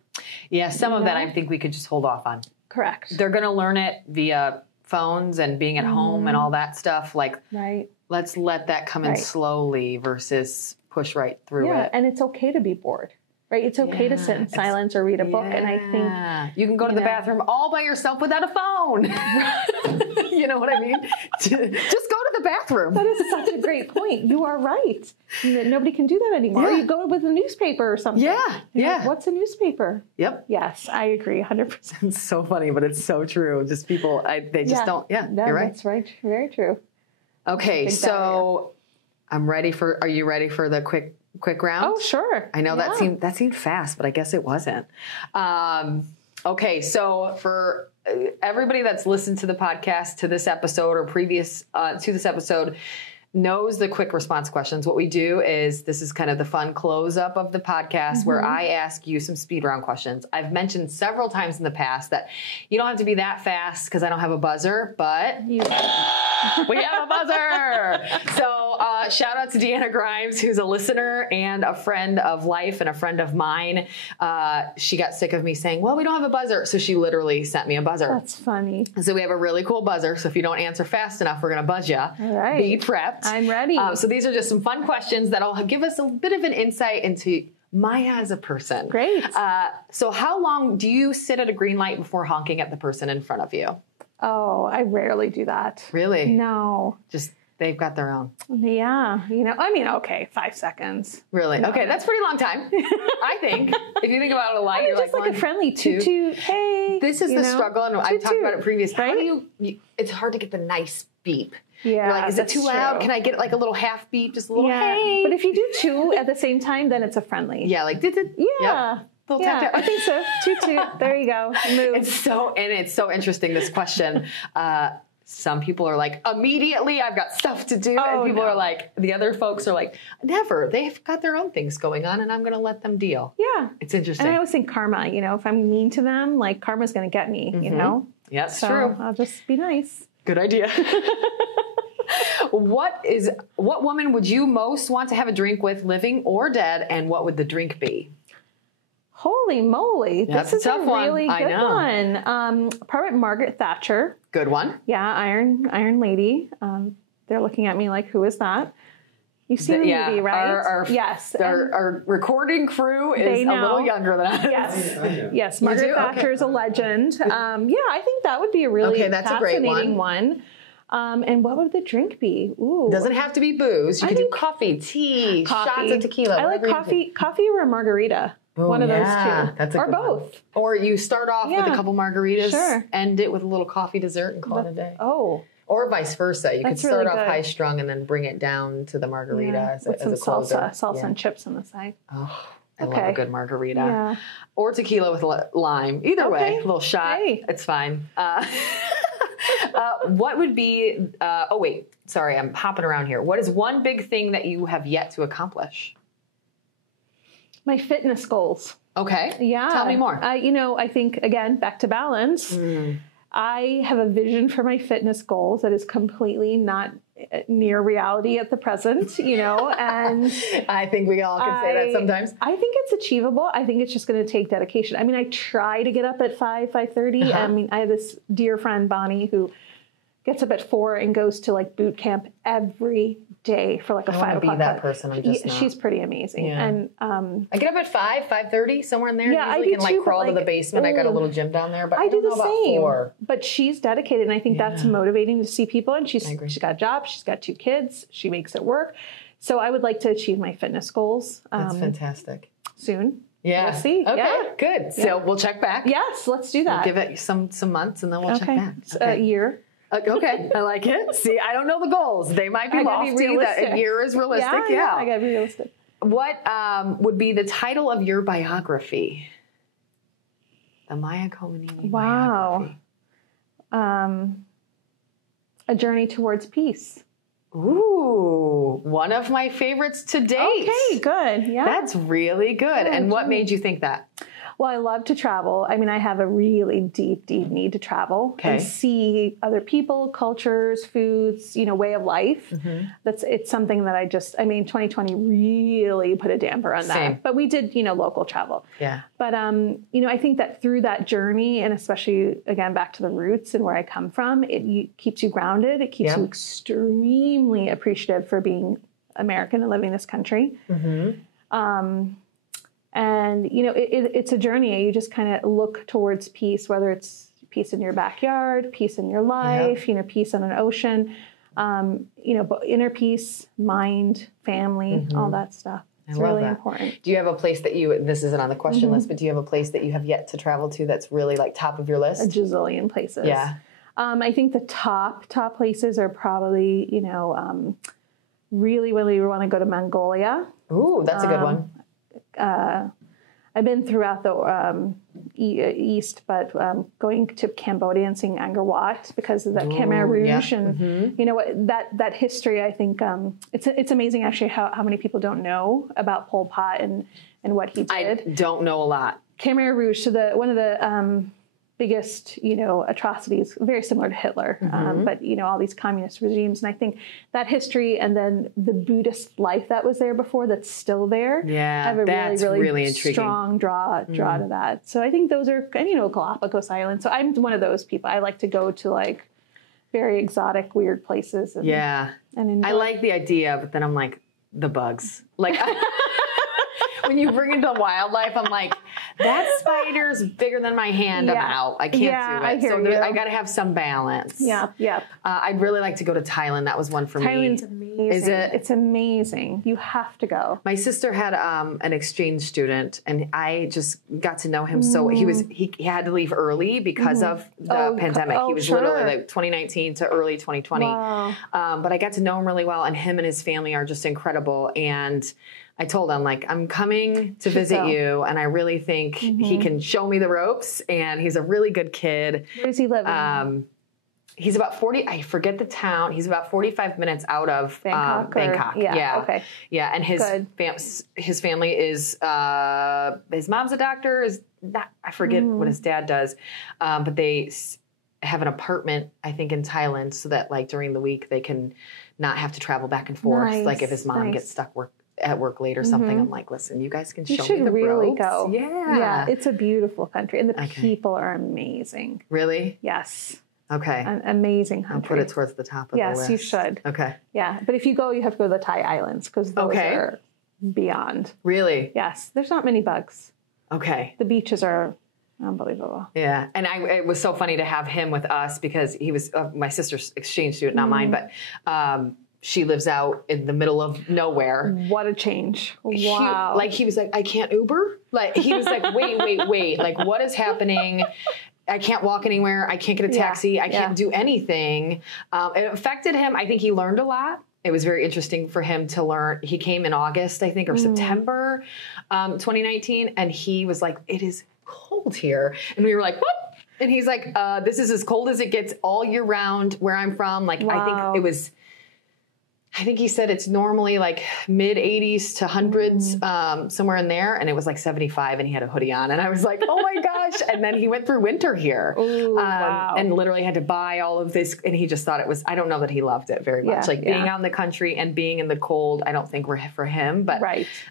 Yeah, some of that I think we could just hold off on. Correct. They're going to learn it via phones and being at home and all that stuff. Like, let's let that come in slowly versus push right through it. And it's okay to be bored, right? It's okay to sit in silence or read a book. And I think you can go to the bathroom all by yourself without a phone. You know what I mean? Just go to the bathroom. That is such a great point. You are right. Nobody can do that anymore. You go with a newspaper or something. Yeah. What's a newspaper? Yep. Yes, I agree 100%. It's so funny, but it's so true. Just people, they just don't. Yeah, you're right. That's right. Very true. Okay, so I'm ready for. Are you ready for the quick round? Oh, sure. I know that seemed fast, but I guess it wasn't. Okay, so for everybody that's listened to the podcast, to this episode or previous to this episode, knows the quick response questions. What we do is, this is kind of the fun close up of the podcast where I ask you some speed round questions. I've mentioned several times in the past that you don't have to be that fast because I don't have a buzzer, but we have a buzzer. So shout out to Deanna Grimes, who's a listener and a friend of life and a friend of mine. She got sick of me saying, well, we don't have a buzzer. So she literally sent me a buzzer. That's funny. So we have a really cool buzzer. So if you don't answer fast enough, we're going to buzz you. All right. Be prepped. I'm ready. So these are just some fun questions that'll give us a bit of an insight into Maya as a person. Great. So how long do you sit at a green light before honking at the person in front of you? Oh, I rarely do that. Really? No. Just, they've got their own. Yeah. You know, I mean, okay, 5 seconds. Really? No, okay, that's a pretty long time, I think. If you think about it a lot, you're just like a friendly toot, hey. This is the struggle, and I've talked about it previously. Right? How do you, it's hard to get the nice beep. Yeah, you're like, is it too loud? True. Can I get like a little half beep, just a little hey? But if you do 2 at the same time, then it's a friendly. Yeah, like Yeah. Yep. Tap, tap. I think so. Toot. There you go. Move. It's so interesting, this question. Some people are like, immediately, I've got stuff to do. And people are like, the other folks are like, never. They've got their own things going on, and I'm going to let them deal. Yeah. It's interesting. And I always think karma, you know, if I'm mean to them, like karma's going to get me, you know? Yeah, it's so true. I'll just be nice. Good idea. What woman would you most want to have a drink with, living or dead, and what would the drink be? Holy moly. That's this is a tough one. really I good know. one. Probably Margaret Thatcher. Good one. Yeah, Iron Lady. They're looking at me like, who is that? You've seen the movie, right? Yes. Our recording crew is a little younger than us. Yes. Margaret Thatcher is a legend. I think that would be a really fascinating one. And what would the drink be? Ooh. Doesn't have to be booze. You could do coffee, tea, shots of tequila. I like coffee or a margarita. Oh, one of those two. That's a or good both. One. Or you start off with a couple margaritas, end it with a little coffee dessert, and call it a day. Oh. Or vice versa. You could start really off good. high strung and then bring it down to the margarita as with a some closer. salsa and chips on the side. Oh, I love a good margarita. Yeah. Or tequila with lime. Either way, a little shot. Hey. It's fine. What would be, sorry, I'm hopping around here. What is one big thing that you have yet to accomplish? My fitness goals. Okay. Yeah. Tell me more. I think, again, back to balance. I have a vision for my fitness goals that is completely not near reality at the present, and I think we all can say that sometimes. I think it's achievable. I think it's just going to take dedication. I mean, I try to get up at 5:30. I mean, I have this dear friend, Bonnie, who gets up at 4 and goes to like boot camp every day for like a 5 o'clock. I want to be that person. I'm just not. She's pretty amazing. Yeah. And I get up at 5:30, somewhere in there. Yeah, I usually do can like too, crawl but, to the basement. I got a little gym down there, but I do don't the know about same. 4. But she's dedicated, and I think that's motivating to see people. And she's got a job. She's got 2 kids. She makes it work. So I would like to achieve my fitness goals. That's fantastic. Soon. Yeah. We'll see. Okay. Yeah. Good. So we'll check back. Yes, let's do that. We'll give it some months, and then we'll check back. A year. Okay, I like it. See, I don't know the goals. They might be lofty. That a year is realistic. Yeah, I gotta be realistic. What would be the title of your biography? The Maya Kommineni biography. A Journey Towards Peace. Ooh, one of my favorites to date. Okay, good. Yeah. That's really good. And what made you think that? Well, I love to travel. I mean, I have a really deep, deep need to travel and see other people, cultures, foods, way of life. It's something that 2020 really put a damper on that. Same. But we did, local travel. Yeah. But, I think that through that journey, and especially, again, back to the roots and where I come from, it keeps you grounded. It keeps you extremely appreciative for being American and living in this country. And, it's a journey. You just kind of look towards peace, whether it's peace in your backyard, peace in your life, peace on an ocean, but inner peace, mind, family, all that stuff. It's really important. Do you have a place that this isn't on the question list, but do you have a place that you have yet to travel to that's really like top of your list? A gazillion places. Yeah. I think the top places are probably, really, really want to go to Mongolia. Ooh, that's a good one. I've been throughout the East, but going to Cambodia and seeing Angkor Wat because of the Khmer Rouge and that history. I think it's amazing actually how many people don't know about Pol Pot and what he did. I don't know a lot. Khmer Rouge, so one of the biggest, atrocities, very similar to Hitler, but, all these communist regimes. And I think that history and then the Buddhist life that was there before that's still there. Yeah, have a that's really intriguing. Strong draw to that. So I think those are, Galapagos Islands. So I'm one of those people. I like to go to like very exotic, weird places. And, and I like the idea, but then I'm like, the bugs. Like, when you bring into wildlife, I'm like, that spider's bigger than my hand. I'm out. I can't do it. I hear you. I got to have some balance. Yeah. I'd really like to go to Thailand. That was one for me. Thailand's amazing. Is it? It's amazing. You have to go. My sister had an exchange student, and I just got to know him. So he had to leave early because of the pandemic. He was literally like 2019 to early 2020. Wow. But I got to know him really well, and him and his family are just incredible. And I told him, like, I'm coming to visit you, and I really think he can show me the ropes, and he's a really good kid. Where does he live? He's about 40, I forget the town. He's about 45 minutes out of Bangkok. Yeah. Okay. Yeah, and his family is, his mom's a doctor, I forget what his dad does, but they have an apartment, I think, in Thailand, so that, like, during the week they can not have to travel back and forth. Nice, like, if his mom gets stuck at work late or something, I'm like, listen, you guys can show me the ropes. You should really go. Yeah, it's a beautiful country, and the people are amazing. Really? Yes. Okay. An amazing country. I'll put it towards the top of the list. Yes, you should. Okay. Yeah, but if you go, you have to go to the Thai islands because those are beyond. Really? Yes. There's not many bugs. Okay. The beaches are unbelievable. Yeah, and it was so funny to have him with us because he was my sister's exchange student, not mine, but she lives out in the middle of nowhere. What a change. Wow. He was like, I can't Uber. Like, he was like, wait. Like, what is happening? I can't walk anywhere. I can't get a taxi. I can't do anything. It affected him. I think he learned a lot. It was very interesting for him to learn. He came in August, I think, or September 2019. And he was like, it is cold here. And we were like, what? And he's like, this is as cold as it gets all year round where I'm from. Like, I think he said it's normally like mid 80s to hundreds, somewhere in there. And it was like 75 and he had a hoodie on. And I was like, oh my gosh. And then he went through winter here and literally had to buy all of this. And he just thought it was, I don't know that he loved it very much. Being out in the country and being in the cold, I don't think were for him. But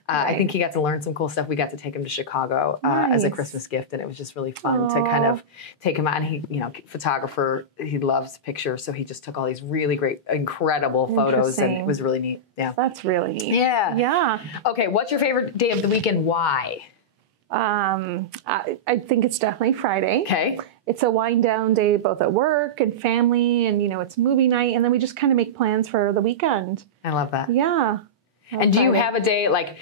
I think he got to learn some cool stuff. We got to take him to Chicago as a Christmas gift. And it was just really fun to kind of take him out. And he, photographer, he loves pictures. So he just took all these really great, incredible photos. And and it was really neat. Yeah. That's really neat. Yeah. Yeah. Okay, what's your favorite day of the week and why? I think it's definitely Friday. Okay. It's a wind down day, both at work and family, and it's movie night, and then we just kind of make plans for the weekend. I love that. Yeah. And do you have a day, like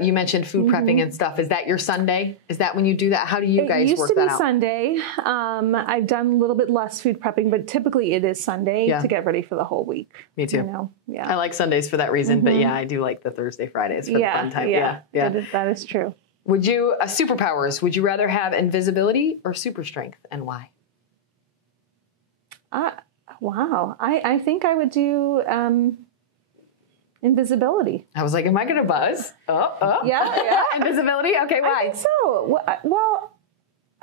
you mentioned food prepping and stuff, is that your Sunday? Is that when you do that? How do you guys work that out? It used to be Sunday. I've done a little bit less food prepping, but typically it is Sunday to get ready for the whole week. Me too. Yeah. I like Sundays for that reason, but yeah, I do like the Thursday, Fridays for the fun time. Yeah. That is true. Would you, superpowers, would you rather have invisibility or super strength, and why? Wow. I think I would do invisibility. I was like, am I going to buzz? Yeah. Invisibility? Okay, why? I think so. Well,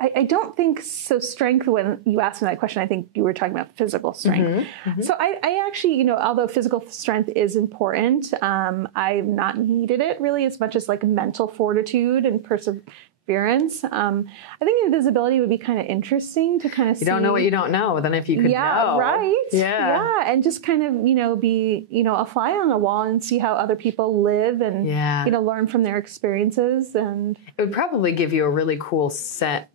I don't think so. Strength, when you asked me that question, I think you were talking about physical strength. So I actually, although physical strength is important, I've not needed it really as much as like mental fortitude and perseverance. I think invisibility would be kind of interesting to kind of see. You don't know what you don't know. Then if you could know. Right. Yeah. And just kind of, be, a fly on the wall and see how other people live and, learn from their experiences. And it would probably give you a really cool sense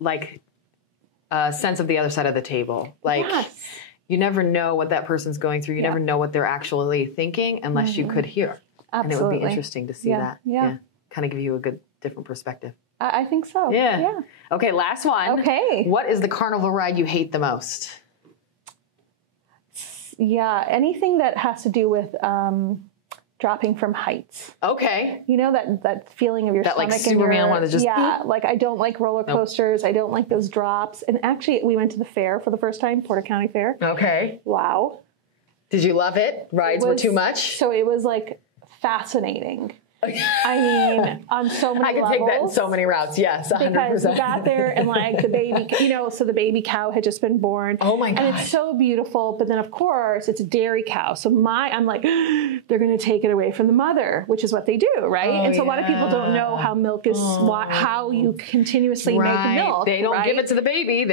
of the other side of the table. Like, you never know what that person's going through. You never know what they're actually thinking unless you could hear. Absolutely. And it would be interesting to see that. Yeah. Kind of give you a good, different perspective. I think so. Yeah. Okay, last one. Okay. What is the carnival ride you hate the most? Yeah, anything that has to do with dropping from heights. Okay. That feeling of your stomach. Like Superman one that just... Yeah, like I don't like roller coasters. Nope. I don't like those drops. And actually, we went to the fair for the first time, Porter County Fair. Okay. Wow. Did you love it? Rides were too much? So it was like fascinating. I mean, on so many levels. I could take that in so many routes. Yes, 100%. Because we got there and like the baby, so the baby cow had just been born. Oh my gosh. And it's so beautiful. But then of course it's a dairy cow. So I'm like, they're going to take it away from the mother, which is what they do, right? And so a lot of people don't know how milk is, how you continuously make milk. They don't give it to the baby.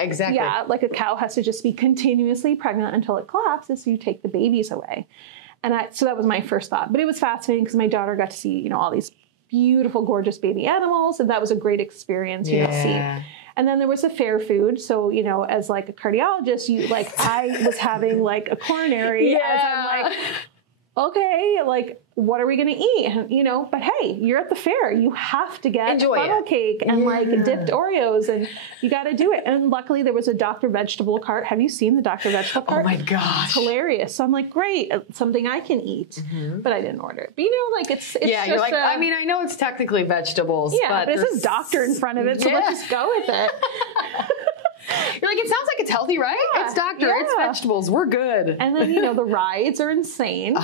Exactly. Yeah, like a cow has to just be continuously pregnant until it collapses. So you take the babies away. And so that was my first thought. But it was fascinating because my daughter got to see, all these beautiful, gorgeous baby animals. And that was a great experience, to see. And then there was the fair food. So, as like a cardiologist, I was having like a coronary. As I'm like, okay, like, what are we going to eat? And, but hey, you're at the fair. You have to get funnel cake and like dipped Oreos, and you got to do it. And luckily there was a Dr. Vegetable cart. Have you seen the Dr. Vegetable cart? Oh my gosh. It's hilarious. So I'm like, great, something I can eat, but I didn't order it. But it's yeah, you're just like, I mean, I know it's technically vegetables, but it says doctor in front of it. So let's just go with it. You're like, it sounds like it's healthy, right? It's doctor, it's vegetables. We're good. And then, the rides are insane.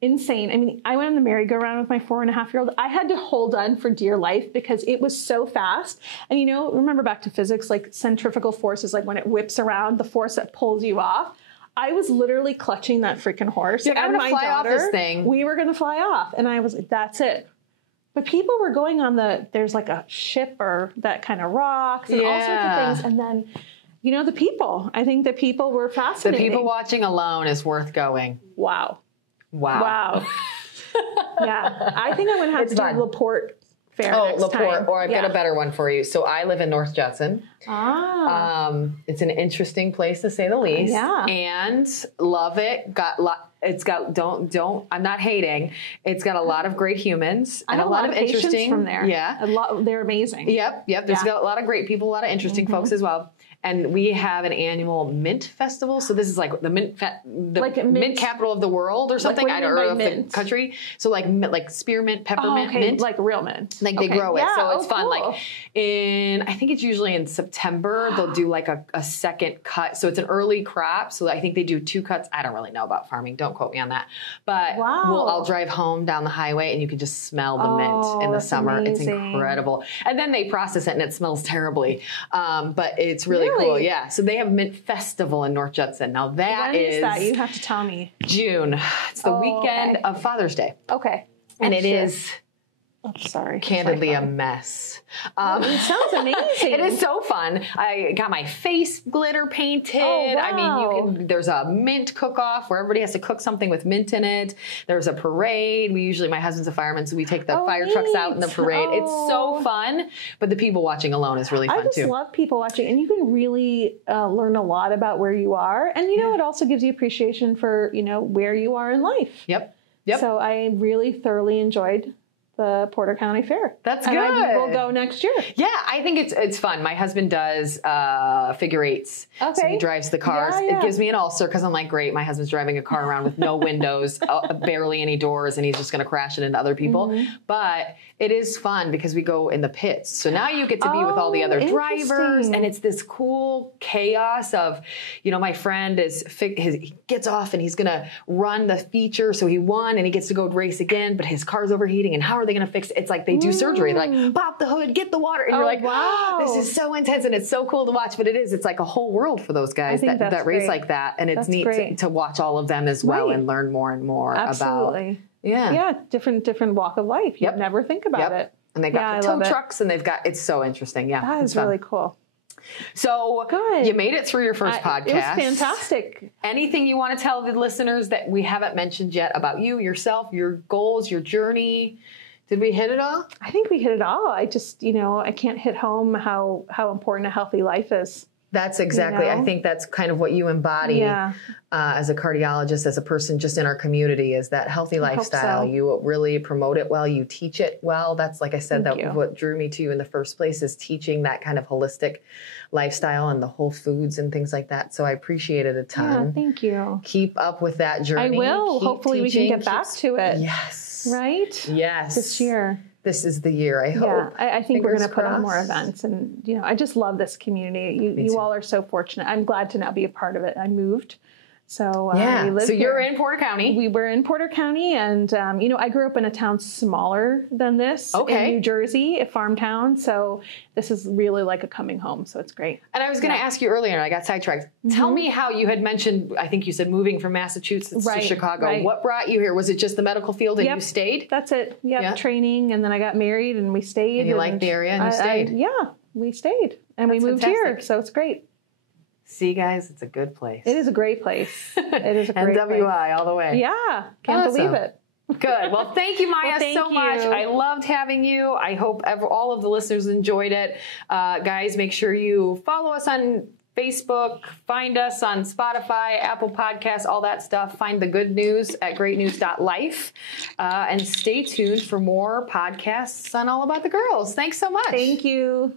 Insane. I mean, I went on the merry-go-round with my 4.5-year-old. I had to hold on for dear life because it was so fast. And remember back to physics, like centrifugal forces, like when it whips around, the force that pulls you off. I was literally clutching that freaking horse. You're and my daughter, off this thing. We were going to fly off. And I was like, that's it. But people were going on there's like a ship or that kind of rocks and all sorts of things. And then, the people. I think the people were fascinating. The people watching alone is worth going. Wow. Yeah, I think I'm going to have to do LaPorte Fair next time. Or I've got a better one for you. So I live in North Judson. It's an interesting place to say the least. Yeah. And love it. I'm not hating. It's got a lot of great humans and a lot of interesting from there. Yeah. They're amazing. Yep. There's got a lot of great people, a lot of interesting folks as well. And we have an annual mint festival. So this is like the mint mint capital of the world or something. I don't know the country. So like spearmint, peppermint, mint. Like real mint. Like they grow it. Yeah, so it's fun. Cool. Like I think it's usually in September, they'll do like a second cut. So it's an early crop. So I think they do 2 cuts. I don't really know about farming. Don't quote me on that. But I'll drive home down the highway and you can just smell the mint in the summer. Amazing. It's incredible. And then they process it and it smells terribly. But it's really cool. Yeah. So they have Mint Festival in North Judson. Now when is that? You have to tell me. June. It's the weekend of Father's Day. Okay. And it is Oh, sorry. Candidly, a mess. It sounds amazing. It is so fun. I got my face glitter painted. Oh, wow. I mean, there's a mint cook-off where everybody has to cook something with mint in it. There's a parade. My husband's a fireman, so we take the fire trucks out in the parade. It's so fun, but the people watching alone is really fun too. I just love people watching, and you can really learn a lot about where you are. And, you know, it also gives you appreciation for, you know, where you are in life. Yep. So I really thoroughly enjoyed the Porter County Fair. That's good. And we'll go next year. Yeah, I think it's fun. My husband does figure eights. Okay. So he drives the cars. Yeah. It gives me an ulcer because I'm like, great, my husband's driving a car around with no windows, barely any doors, and he's just going to crash it into other people. Mm-hmm. But it is fun because we go in the pits. So now you get to be with all the other drivers, and it's this cool chaos of, you know, my friend he gets off and he's going to run the feature. So he won and he gets to go race again, but his car's overheating, and how are they going to fix it? It's like they do surgery. They're like, pop the hood, get the water. And you're like, wow, this is so intense, and it's so cool to watch. But it's like a whole world for those guys that race like that. And it's neat to watch all of them as well and learn more and more about. Yeah, different walk of life. You'd never think about it. And they've got the tow trucks, and it's so interesting. Yeah, that is really cool. So you made it through your first podcast. It was fantastic. Anything you want to tell the listeners that we haven't mentioned yet about you, yourself, your goals, your journey? Did we hit it all? I think we hit it all. I just, you know, I can't hit home how important a healthy life is. That's exactly, I think that's kind of what you embody as a cardiologist, as a person just in our community, is that healthy lifestyle. You really promote it well. You teach it well. That's, like I said, what drew me to you in the first place, is teaching that kind of holistic lifestyle and the whole foods and things like that. So I appreciate it a ton. Yeah, thank you. Keep up with that journey. I will. Keep Hopefully teaching, we can get back to it. Yes. Right? Yes. This year. This is the year, I hope. Yeah, I think we're going to put on more crossed. events. And, you know, I just love this community. You all are so fortunate. I'm glad to now be a part of it. I moved. So we live so you're here. in Porter County. We were in Porter County, and you know, I grew up in a town smaller than this in New Jersey, a farm town. So this is really like a coming home. So it's great. And I was going to ask you earlier, and I got sidetracked. Tell me how you had mentioned, I think you said moving from Massachusetts to Chicago. Right. What brought you here? Was it just the medical field and you stayed? That's it. Yep. Training, and then I got married, and we stayed. And you liked the area, and you stayed. We stayed, and we moved here. So it's great. See, guys, it's a good place. It is a great place. It is a great NWI place. all the way. Yeah, can't believe it. Good. Well, thank you, Maya, so much. I loved having you. I hope all of the listeners enjoyed it. Guys, make sure you follow us on Facebook, find us on Spotify, Apple Podcasts, all that stuff. Find the good news at GreatNews.Life. And stay tuned for more podcasts on All About the Girls. Thanks so much. Thank you.